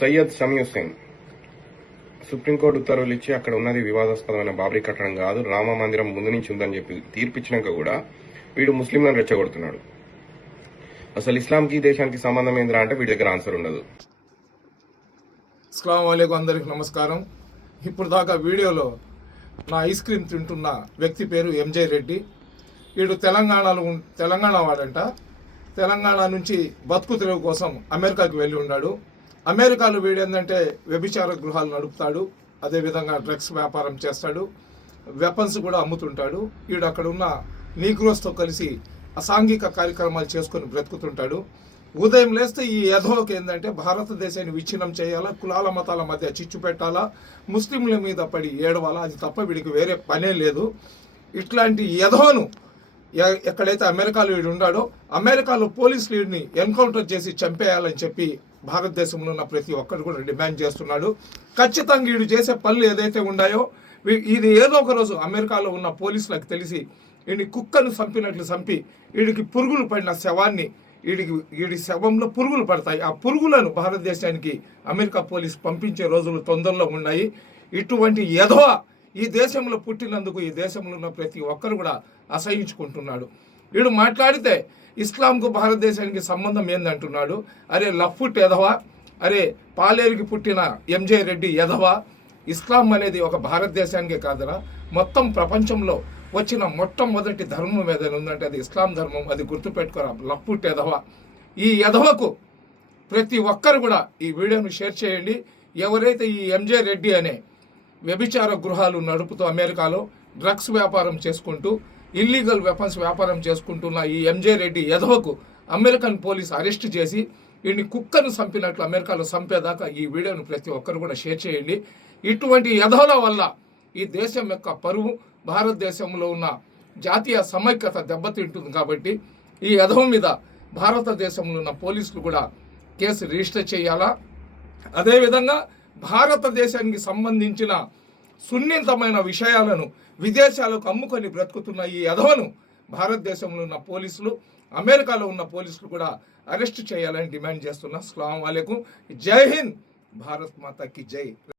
Syed Sameer Singh supreme court ఉత్తర్వులు ఇచ్చి అక్కడ ఉన్నది వివాదాస్పదమైన బాబ్రీ కట్టడం కాదు, రామ మందిరం ముందు నుంచి ఉందని చెప్పి తీర్పిచ్చినాక కూడా వీడు ముస్లింలను రెచ్చగొడుతున్నాడు. అసలు ఇస్లాంకి దేశానికి సంబంధం ఏంద్రా అంటే వీడి దగ్గర ఆన్సర్ ఉండదు. అస్సలాము అలైకుం, అందరికి నమస్కారం. ఇప్పుడు దాకా వీడియోలో నా ఐస్ క్రీమ్ తింటున్న వ్యక్తి పేరు ఎంజే రెడ్డి. వీడు తెలంగాణ వాడంట. తెలంగాణ నుంచి బతుకు తెరువు కోసం అమెరికాకి వెళ్ళి ఉన్నాడు. అమెరికాలో వీడు ఏంటంటే వ్యభిచార గృహాలు నడుపుతాడు, అదేవిధంగా డ్రగ్స్ వ్యాపారం చేస్తాడు, వెపన్స్ కూడా అమ్ముతుంటాడు. వీడు అక్కడ ఉన్న నీగ్రోస్తో కలిసి అసాంఘిక కార్యక్రమాలు చేసుకొని బ్రతుకుతుంటాడు. ఉదయం లేస్తే ఈ యధోకి ఏంటంటే భారతదేశాన్ని విచ్ఛిన్నం చేయాలా, కులాల మతాల మధ్య చిచ్చు పెట్టాలా, ముస్లింల మీద పడి ఏడవాలా, అది తప్ప వీడికి వేరే పనే లేదు. ఇట్లాంటి యధోను ఎక్కడైతే అమెరికాలో వీడు ఉన్నాడో అమెరికాలో పోలీసులు వీడిని ఎన్కౌంటర్ చేసి చంపేయాలని చెప్పి భారతదేశంలో ఉన్న ప్రతి ఒక్కరు కూడా డిమాండ్ చేస్తున్నాడు. ఖచ్చితంగా వీడు చేసే పనులు ఏదైతే ఉన్నాయో ఇది ఏదో ఒక రోజు అమెరికాలో ఉన్న పోలీసులకు తెలిసి వీడిని కుక్కను చంపినట్లు చంపి వీడికి పురుగులు పడిన శవాన్ని వీడి శవంలో పురుగులు పడతాయి. ఆ పురుగులను భారతదేశానికి అమెరికా పోలీసు పంపించే రోజులు తొందరలో ఉన్నాయి. ఇటువంటి యధవ ఈ దేశంలో పుట్టినందుకు ఈ దేశంలో ఉన్న ప్రతి ఒక్కరు కూడా అసహించుకుంటున్నాడు. వీడు మాట్లాడితే ఇస్లాంకు భారతదేశానికి సంబంధం ఏందంటున్నాడు. అరే లఫ్ఫుట్ ఎదవా, అరే పాలేరుకి పుట్టిన ఎంజే రెడ్డి ఎదవా, ఇస్లాం అనేది ఒక భారతదేశానికే కాదురా, మొత్తం ప్రపంచంలో వచ్చిన మొట్టమొదటి ధర్మం ఏదైనా ఉందంటే అది ఇస్లాం ధర్మం. అది గుర్తుపెట్టుకోరా లఫ్ఫుట్ ఎదవా. ఈ ఎదవకు ప్రతి ఒక్కరు కూడా ఈ వీడియోను షేర్ చేయండి. ఎవరైతే ఈ ఎంజే రెడ్డి అనే వ్యభిచార గృహాలు నడుపుతూ అమెరికాలో డ్రగ్స్ వ్యాపారం చేసుకుంటూ ఇల్లీగల్ వెపన్స్ వ్యాపారం చేసుకుంటున్న ఈ ఎంజే రెడ్డి యధవకు అమెరికన్ పోలీస్ అరెస్ట్ చేసి వీడిని కుక్కను చంపినట్లు అమెరికాలో చంపేదాకా ఈ వీడియోను ప్రతి ఒక్కరు కూడా షేర్ చేయండి. ఇటువంటి యధవల వల్ల ఈ దేశం యొక్క పరువు, భారతదేశంలో ఉన్న జాతీయ సమైక్యత దెబ్బతింటుంది. కాబట్టి ఈ యధవ మీద భారతదేశంలో ఉన్న పోలీసులు కూడా కేసు రిజిస్టర్ చేయాలా. అదేవిధంగా భారతదేశానికి సంబంధించిన సున్నితమైన విషయాలను విదేశాలకు అమ్ముకొని బ్రతుకుతున్న ఈ యధవను భారతదేశంలో ఉన్న పోలీసులు, అమెరికాలో ఉన్న పోలీసులు కూడా అరెస్ట్ చేయాలని డిమాండ్ చేస్తున్నా. అస్సలాము అలైకుం. జై హింద్, భారత్ మాతాకి జై.